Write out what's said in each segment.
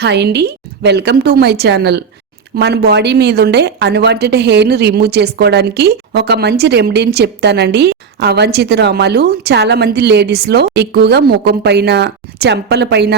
Hi అండి, welcome to my channel. మన body మీద ఉండే అన్వాంటెడ్ హెయిర్ ని రిమూవ్ చేసుకోవడానికి ఒక మంచి రెమెడీని చెప్తానండి. అవాంఛిత రోమాలు చాలా మంది లేడీస్ లో ఎక్కువగా ముఖం పైన, చెంపల పైన,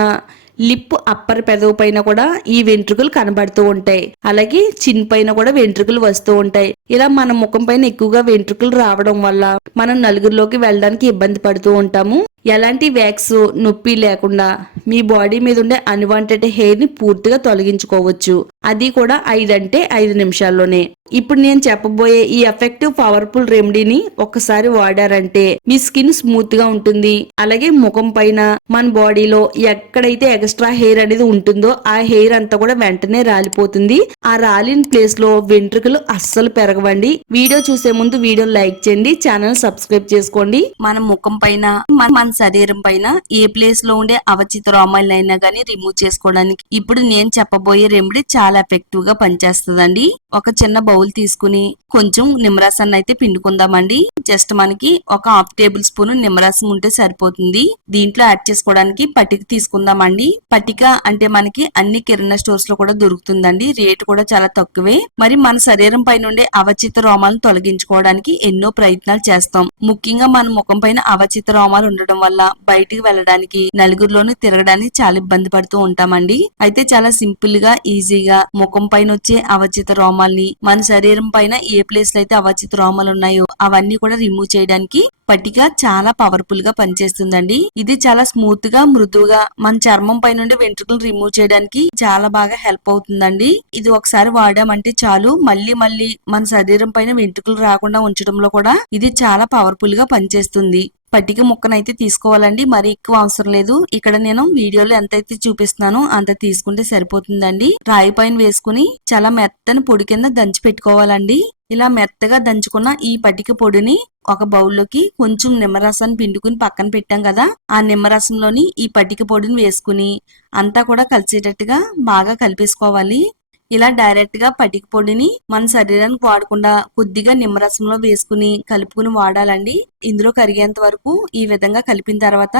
లిప్ అప్పర్ పెదవు పైన కూడా ఈ వెంట్రుకలు కనబడుతూ ఉంటాయి. అలాగే చిన్ పైన కూడా వెంట్రుకలు వస్తూ ఉంటాయి. ఇలా మన ముఖం పైన ఎక్కువగా వెంట్రుకలు రావడం వల్ల మనం నలుగురిలోకి వెళ్ళడానికి ఇబ్బంది పడుతూ ఉంటాము. ఎలాంటి వ్యాక్స్ నొప్పి లేకుండా మీ బాడీ మీద ఉండే అన్వాంటెడ్ హెయిర్ ని పూర్తిగా తొలగించుకోవచ్చు. అది కూడా 5 నిమిషాల్లోనే. ఇప్పుడు నేను చెప్పబోయే ఈ ఎఫెక్టివ్ పవర్ఫుల్ రెమెడీని ఒక్కసారి వాడారంటే మీ స్కిన్ స్మూత్ గా ఉంటుంది. అలాగే ముఖం పైన, మన బాడీలో ఎక్కడైతే ఎక్స్ట్రా హెయిర్ అనేది ఉంటుందో ఆ హెయిర్ అంతా కూడా వెంటనే రాలిపోతుంది. ఆ రాలిన ప్లేస్ లో వెంట్రుకలు అస్సలు పెరగవండి. వీడియో చూసే ముందు వీడియో లైక్ చేయండి, ఛానల్ సబ్స్క్రైబ్ చేసుకోండి. మన ముఖం పైన, మన శరీరం పైన ఏ ప్లేస్ లో ఉండే అవచిత రోమాలైనా గానీ రిమూవ్ చేసుకోవడానికి ఇప్పుడు నేను చెప్పబోయే రెమెడీ చాలా ఎఫెక్టివ్ గా పనిచేస్తుందండి. ఒక చిన్న బౌల్ తీసుకుని కొంచెం నిమ్మరసాన్ని అయితే పిండుకుందామండి. జస్ట్ మనకి ఒక హాఫ్ టేబుల్ స్పూన్ నిమ్మరసం ఉంటే సరిపోతుంది. దీంట్లో యాడ్ చేసుకోవడానికి పటిక తీసుకుందామండి. పటిక అంటే మనకి అన్ని కిరాణా స్టోర్స్ లో కూడా దొరుకుతుందండి. రేటు కూడా చాలా తక్కువే. మరి మన శరీరం పైన ఉండే అవచిత రోమాలను తొలగించుకోవడానికి ఎన్నో ప్రయత్నాలు చేస్తాం. ముఖ్యంగా మన ముఖం పైన అవచిత రోమాలు ఉండడం వల్ల బయటికి వెళ్ళడానికి, నలుగురిలోనూ తిరగడానికి చాలా ఇబ్బంది పడుతూ ఉంటామండి. అయితే చాలా సింపుల్ గా, ఈజీగా ముఖం పైన వచ్చే అవచిత రోమాల్ని, మన శరీరం పైన ఏ ప్లేస్ లో అయితే అవచిత రోమాలు ఉన్నాయో అవన్నీ కూడా రిమూవ్ చేయడానికి పట్టిక చాలా పవర్ఫుల్ గా పనిచేస్తుందండి. ఇది చాలా స్మూత్ గా, మృదువుగా మన చర్మం పై నుండి వెంట్రుకలు రిమూవ్ చేయడానికి చాలా బాగా హెల్ప్ అవుతుందండి. ఇది ఒకసారి వాడామంటే చాలు, మళ్ళీ మళ్ళీ మన శరీరం పైన వెంట్రుకలు రాకుండా ఉంచడంలో కూడా ఇది చాలా పవర్ఫుల్ గా పనిచేస్తుంది. పట్టిక ముక్కనైతే తీసుకోవాలండి, మరి ఎక్కువ అవసరం లేదు. ఇక్కడ నేను వీడియోలో ఎంతైతే చూపిస్తున్నానో అంత తీసుకుంటే సరిపోతుందండి. రాయి పైన వేసుకుని చాలా మెత్తని పొడి కింద దంచి పెట్టుకోవాలండి. ఇలా మెత్తగా దంచుకున్న ఈ పట్టిక పొడిని ఒక బౌల్లోకి కొంచెం నిమ్మరసాన్ని పిండుకుని పక్కన పెట్టాం కదా, ఆ నిమ్మరసంలోని ఈ పట్టిక పొడిని వేసుకుని అంతా కూడా కలిసేటట్టుగా బాగా కలిపేసుకోవాలి. ఇలా డైరెక్ట్ గా పటిక పొడిని మన శరీరానికి వాడకుండా కొద్దిగా నిమ్మరసంలో వేసుకుని కలుపుకుని వాడాలండి. ఇందులో కరిగేంత వరకు ఈ విధంగా కలిపిన తర్వాత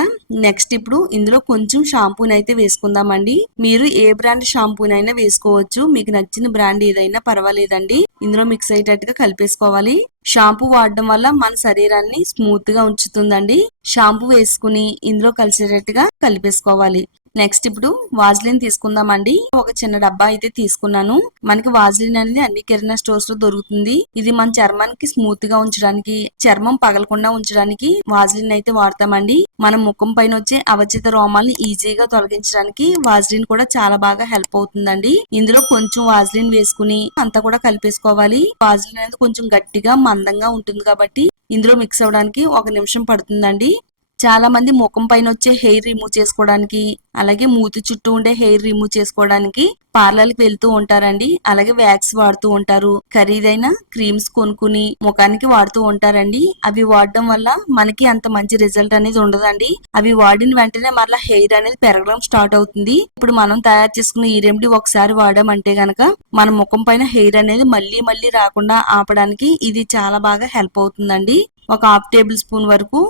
నెక్స్ట్ ఇప్పుడు ఇందులో కొంచెం షాంపూని అయితే వేసుకుందామండి. మీరు ఏ బ్రాండ్ షాంపూనైనా వేసుకోవచ్చు, మీకు నచ్చిన బ్రాండ్ ఏదైనా పర్వాలేదండి. ఇందులో మిక్స్ అయ్యేటట్టుగా కలిపేసుకోవాలి. షాంపూ వాడడం వల్ల మన శరీరాన్ని స్మూత్ గా ఉంచుతుందండి. షాంపూ వేసుకుని ఇందులో కలిసేటట్టుగా కలిపేసుకోవాలి. నెక్స్ట్ ఇప్పుడు వాజ్లిన్ తీసుకుందామండి. ఒక చిన్న డబ్బా అయితే తీసుకున్నాను. మనకి వాజ్లిన్ అనేది అన్ని కిరాణా స్టోర్స్ లో దొరుకుతుంది. ఇది మన చర్మానికి స్మూత్ గా ఉంచడానికి, చర్మం పగలకుండా ఉంచడానికి వాజ్లిన్ అయితే వాడతామండి. మన ముఖం పైన వచ్చే అవచిత రోమాలను ఈజీగా తొలగించడానికి వాజ్లిన్ కూడా చాలా బాగా హెల్ప్ అవుతుందండి. ఇందులో కొంచెం వాజ్లిన్ వేసుకుని అంతా కూడా కలిపేసుకోవాలి. వాజ్లిన్ అనేది కొంచెం గట్టిగా, మందంగా ఉంటుంది కాబట్టి ఇందులో మిక్స్ అవ్వడానికి 1 నిమిషం పడుతుందండి. చాలా మంది ముఖం పైన వచ్చే హెయిర్ రిమూవ్ చేసుకోవడానికి, అలాగే మూతి చుట్టూ ఉండే హెయిర్ రిమూవ్ చేసుకోవడానికి పార్లర్కి వెళ్తూ ఉంటారండి. అలాగే వ్యాక్స్ వాడుతూ ఉంటారు. ఖరీదైన క్రీమ్స్ కొనుక్కుని ముఖానికి వాడుతూ ఉంటారండి. అవి వాడడం వల్ల మనకి అంత మంచి రిజల్ట్ అనేది ఉండదండి. అవి వాడిన వెంటనే మరలా హెయిర్ అనేది పెరగడం స్టార్ట్ అవుతుంది. ఇప్పుడు మనం తయారు చేసుకున్న ఈ రెమెడీ ఒకసారి వాడామంటే గనక మన ముఖం పైన హెయిర్ అనేది మళ్ళీ మళ్ళీ రాకుండా ఆపడానికి ఇది చాలా బాగా హెల్ప్ అవుతుందండి. ఒక హాఫ్ టేబుల్ స్పూన్ వరకు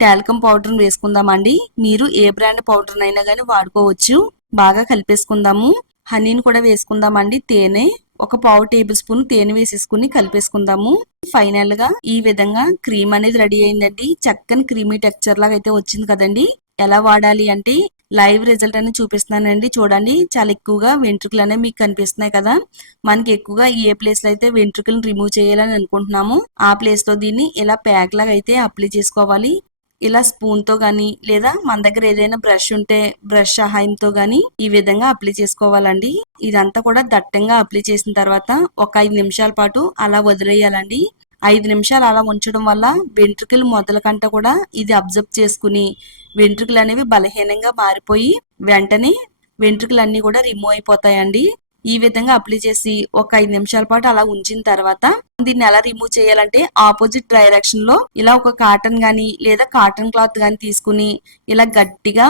టాల్కమ్ పౌడర్ వేసుకుందామండి. మీరు ఏ బ్రాండ్ పౌడర్ అయినా గానీ వాడుకోవచ్చు. బాగా కలిపేసుకుందాము. హనీని కూడా వేసుకుందామండి. తేనె ఒక పావు టేబుల్ స్పూన్ తేనె వేసేసుకుని కలిపేసుకుందాము. ఫైనల్ గా ఈ విధంగా క్రీమ్ అనేది రెడీ అయిందండి. చక్కని క్రీమీ టెక్స్చర్ లాగా అయితే వచ్చింది కదండి. ఎలా వాడాలి అంటే లైవ్ రిజల్ట్ అనేది చూపిస్తున్నానండి. చూడండి, చాలా ఎక్కువగా వెంట్రుకలు అనేవి మీకు కనిపిస్తున్నాయి కదా. మనకి ఎక్కువగా ఏ ప్లేస్ లో అయితే వెంట్రుకలను రిమూవ్ చేయాలని అనుకుంటున్నామో ఆ ప్లేస్ లో దీన్ని ఇలా ప్యాక్ లాగా అయితే అప్లై చేసుకోవాలి. ఇలా స్పూన్ తో గానీ, లేదా మన దగ్గర ఏదైనా బ్రష్ ఉంటే బ్రష్ సహాయంతో గానీ ఈ విధంగా అప్లై చేసుకోవాలండి. ఇదంతా కూడా దట్టంగా అప్లై చేసిన తర్వాత ఒక 5 నిమిషాల పాటు అలా వదిలేయాలండి. 5 నిమిషాలు అలా ఉంచడం వల్ల వెంట్రుకలు మొదల కంట కూడా ఇది అబ్జర్వ్ చేసుకుని వెంట్రుకలు అనేవి బలహీనంగా మారిపోయి వెంటనే వెంట్రుకలు అన్ని కూడా రిమూవ్ అయిపోతాయండి. ఈ విధంగా అప్లై చేసి ఒక 5 నిమిషాల పాటు అలా ఉంచిన తర్వాత దీన్ని ఎలా రిమూవ్ చేయాలంటే ఆపోజిట్ డైరెక్షన్ లో ఇలా ఒక కాటన్ గానీ లేదా కాటన్ క్లాత్ గానీ తీసుకుని ఇలా గట్టిగా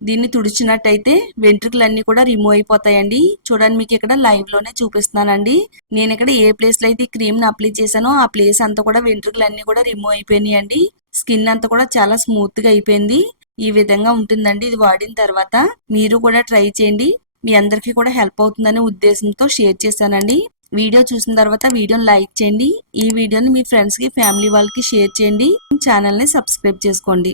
దీన్ని తుడిచినట్టయితే వెంట్రుకలన్నీ కూడా రిమూవ్ అయిపోతాయండి. చూడండి, మీకు ఇక్కడ లైవ్ లోనే చూపిస్తున్నానండి. నేను ఇక్కడ ఏ ప్లేస్ లో అయితే ఈ క్రీమ్ ని అప్లై చేశానో ఆ ప్లేస్ అంతా కూడా వెంట్రుకలన్నీ కూడా రిమూవ్ అయిపోయినాయండి. స్కిన్ అంతా కూడా చాలా స్మూత్ గా అయిపోయింది. ఈ విధంగా ఉంటుందండి ఇది వాడిన తర్వాత. మీరు కూడా ట్రై చేయండి. మీ అందరికీ కూడా హెల్ప్ అవుతుందనే ఉద్దేశంతో షేర్ చేశానండి. వీడియో చూసిన తర్వాత వీడియోని లైక్ చేయండి. ఈ వీడియోని మీ ఫ్రెండ్స్కి, ఫ్యామిలీ వాళ్ళకి షేర్ చేయండి. ఛానల్ని సబ్స్క్రైబ్ చేసుకోండి.